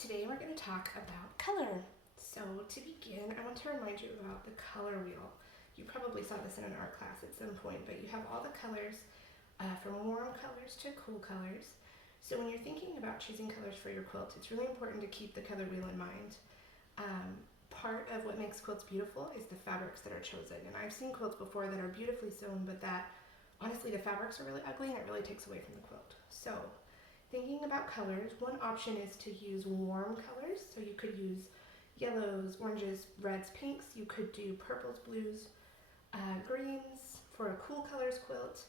Today we're going to talk about color. So to begin, I want to remind you about the color wheel. You probably saw this in an art class at some point, but you have all the colors from warm colors to cool colors. So when you're thinking about choosing colors for your quilt, it's really important to keep the color wheel in mind. Part of what makes quilts beautiful is the fabrics that are chosen. And I've seen quilts before that are beautifully sewn, but that honestly the fabrics are really ugly and it really takes away from the quilt. So thinking about colors, one option is to use warm colors. So you could use yellows, oranges, reds, pinks. You could do purples, blues, greens for a cool colors quilt.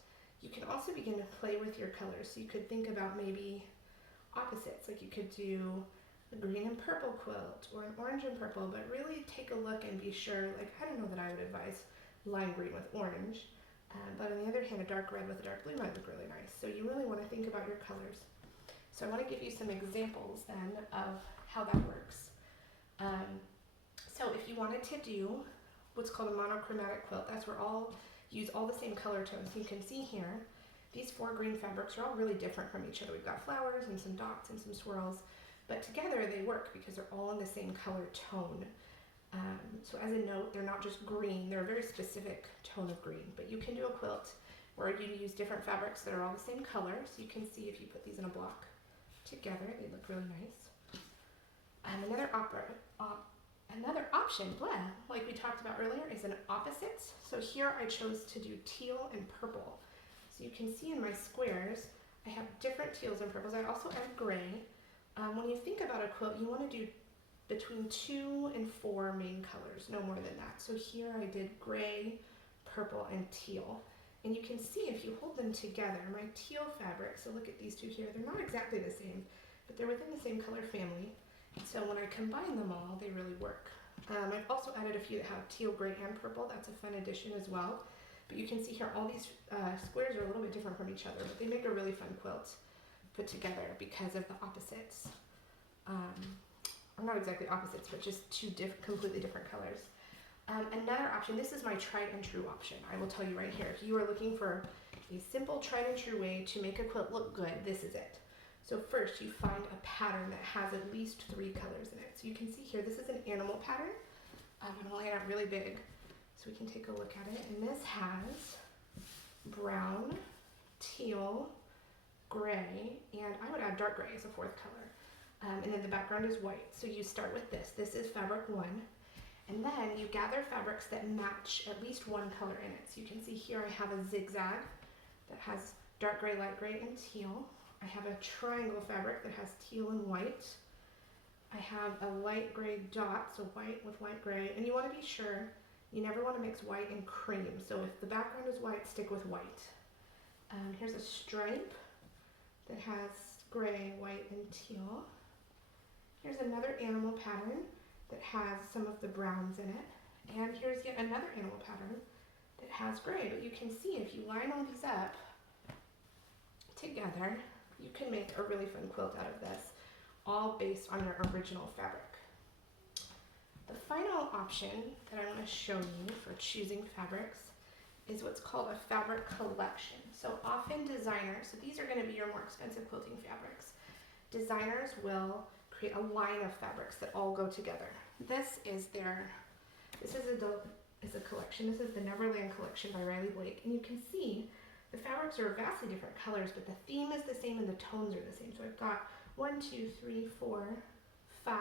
You can also begin to play with your colors. So you could think about maybe opposites, like you could do a green and purple quilt or an orange and purple, but really take a look and be sure, like I don't know that I would advise lime green with orange, but on the other hand, a dark red with a dark blue might look really nice. So you really want to think about your colors. So I want to give you some examples then of how that works. So if you wanted to do what's called a monochromatic quilt, that's where use all the same color tones. You can see here, these four green fabrics are all really different from each other. We've got flowers and some dots and some swirls, but together they work because they're all in the same color tone. So as a note, they're not just green, they're a very specific tone of green, but you can do a quilt where you use different fabrics that are all the same color. So you can see if you put these in a block together, they look really nice. Another option, like we talked about earlier, is an opposites. So here I chose to do teal and purple. So you can see in my squares, I have different teals and purples. I also add gray. When you think about a quilt, you want to do between 2 and 4 main colors, no more than that. So here I did gray, purple, and teal. And you can see if you hold them together, my teal fabric, so look at these two here, they're not exactly the same, but they're within the same color family. And so when I combine them all, they really work. I've also added a few that have teal, gray, and purple. That's a fun addition as well. But you can see here, all these squares are a little bit different from each other, but they make a really fun quilt put together because of the opposites. Or not exactly opposites, but just two completely different colors. Another option, this is my tried and true option. I will tell you right here, if you are looking for a simple tried and true way to make a quilt look good, this is it. So first you find a pattern that has at least 3 colors in it. So you can see here, this is an animal pattern. I'm gonna lay it out really big so we can take a look at it. And this has brown, teal, gray, and I would add dark gray as a 4th color. And then the background is white. So you start with this. This is fabric 1. And then you gather fabrics that match at least 1 color in it. So you can see here I have a zigzag that has dark gray, light gray, and teal. I have a triangle fabric that has teal and white. I have a light gray dot, so white with light gray. And you want to be sure you never want to mix white and cream. So if the background is white, stick with white. Here's a stripe that has gray, white, and teal. Here's another animal pattern that has some of the browns in it. And here's yet another animal pattern that has gray. But you can see if you line all these up together, you can make a really fun quilt out of this, all based on your original fabric. The final option that I want to show you for choosing fabrics is what's called a fabric collection. So often designers, so these are going to be your more expensive quilting fabrics, designers will create a line of fabrics that all go together. This is a collection. This is the Neverland collection by Riley Blake, and you can see the fabrics are vastly different colors, but the theme is the same and the tones are the same. So I've got 1, 2, 3, 4, 5,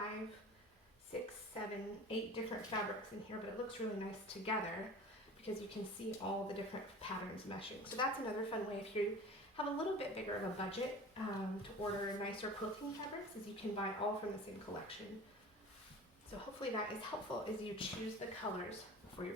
6, 7, 8 different fabrics in here, but it looks really nice together because you can see all the different patterns meshing. So that's another fun way if you have a little bit bigger of a budget to order nicer quilting fabrics, is you can buy all from the same collection. So hopefully that is helpful as you choose the colors for your